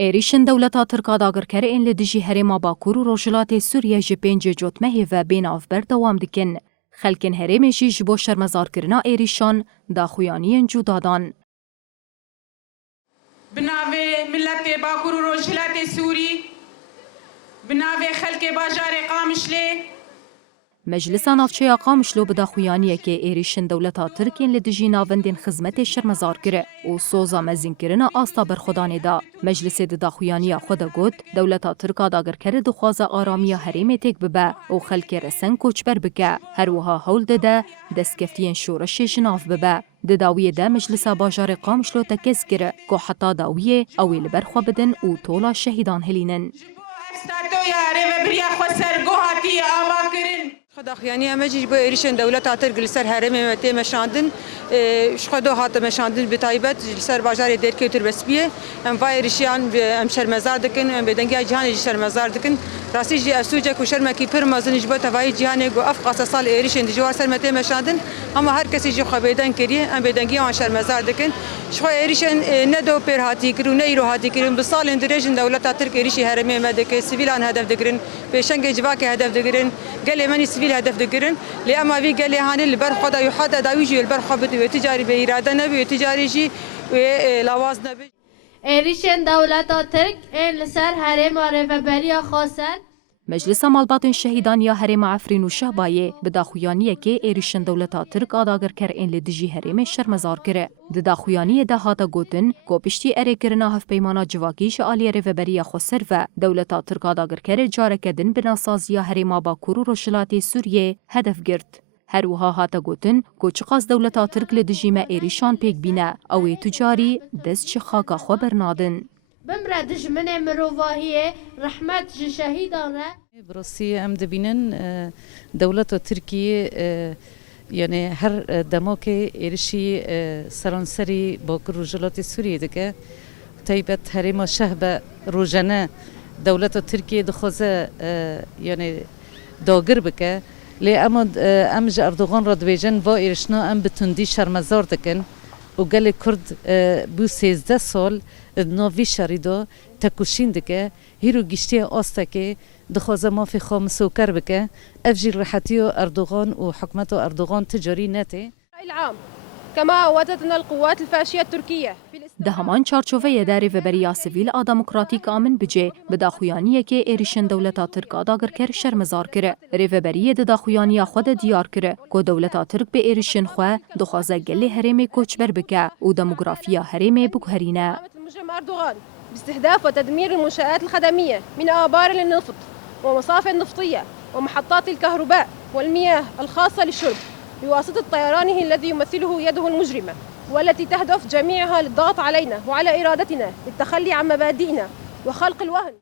ایریشن دولتا ترکا داگرکرین لدیجی هرما باکور و روجلات سوریه جپنج جوتمه و بین آفبر دوام دکن. خلکن هرمشی جبو شرمزار کرنا ایریشان داخویانی جودادان. بناوی ملت باکور و روجلات سوری، بناوی خلک باجار قامشلی، مجلس نافچه قامشلو بداخویانیه که ایریشن دولتا ترکین لدیجی ناوندین خدمت شرمزار کره و سوزا مزین کرنا آستا برخودانه دا. مجلس داخویانیه خود گود دولتا ترکا داگر کرد دخواز آرامی هریم تک ببه و خلک رسن کوچبر بکه. هر وها حول ده دستکفتین شورش جناف ببه. داویه ده مجلس باجار قامشلو تکز کره که حتی داویه اویل برخوا بدن و طولا شهیدان هلینن. خدا خیانی امجی با ایریشن دولت آتر گلسر هرم متی مشاندن شخدو هات مشاندن بتایبت گلسر بازار درکی تر بسپیه ام وایریشیان ام شرمزار دکن ام بدنگی جهان شرمزار دکن راسی جی اسوجه کو شرمکی پر مازن جبت وای جهان گو افقاس سال ایریشن دیجوار سر متی مشاندن اما هر کسی جو خبیدن کریه ام بدنگی آن شرمزار دکن شخو ایریشن ندو پر هاتی کرو نیرو هاتی کرن بسال اندرجن دولت آتر ایریشی هرم مدک سیویلان هدف دگرن پیشنگ جواک هدف دگرن گلی منی سیویل هدف دگرن لأما في قال لي هاني البر خدا يحدد داويجي البر خبط وتجاري بإرادة نبي وتجاري جي ولواز نبي. ایریشن دولت ترک این لسر هرم رفبریا خاصر. مجلس مالباتن شهیدان یا هرم عفرین و شهبایه بداخویانیه که ایریشن دولتا ترک آداگر کر این لدیجی هرم شرمزار کره. داخویانیه ده هاتا گوتن کو پشتی اره کرنا هف پیمانا جواگیش آلی رفبریا خسر و دولتا ترک آداگر کر جارکدن بناسازی هرم باکور و روشلات سوریه هدف گرد. هر وها هاتا گوتن کو چقاس دولتا ترک لدیجی ما ایریشان پیک بینه اوی تجاری دست چه خاکا خبر نادن. بمرا دجمن مروواهیه رحمت شهیدانه براسي ام دبینن دولت ترکیه یعنی هر دماغ ایرشی سرانسری با روجلات سوریه دکه تایبت هرما شهب روجنه دولت ترکیه دخوازه یعنی داگر بکه لی اما امج اردوغان را دویجن و ایرشنا ام بتندی شرمزار دکن و گل کرد بو 13 سال نوی شریدو تکوشین دکه هیرو گشتی آسته که دخوازه ما فی خام سوکر بکه افجی راحتی اردوغان و حکمت اردوغان تجاری نته العام كما وجدنا القوات الفاشية التركية ده همان چارچوبه داری و بریا سیویل دموکراتیک آمن بجه بداخویانیه که ایریشن دولتا ترک آداگر کر شرمزار کره ریوبریه داخویانی خود دیار کره که دولتا ترک به ایریشن خو دخوازه گلی هرم کوچبر بکه و دموگرافیا هرم بگهرینه. المجرم أردوغان باستهداف وتدمير المنشآت الخدمية من آبار للنفط ومصافي النفطية ومحطات الكهرباء والمياه الخاصة للشرب بواسطة طيرانه الذي يمثله يده المجرمة والتي تهدف جميعها للضغط علينا وعلى إرادتنا للتخلي عن مبادئنا وخلق الوهن.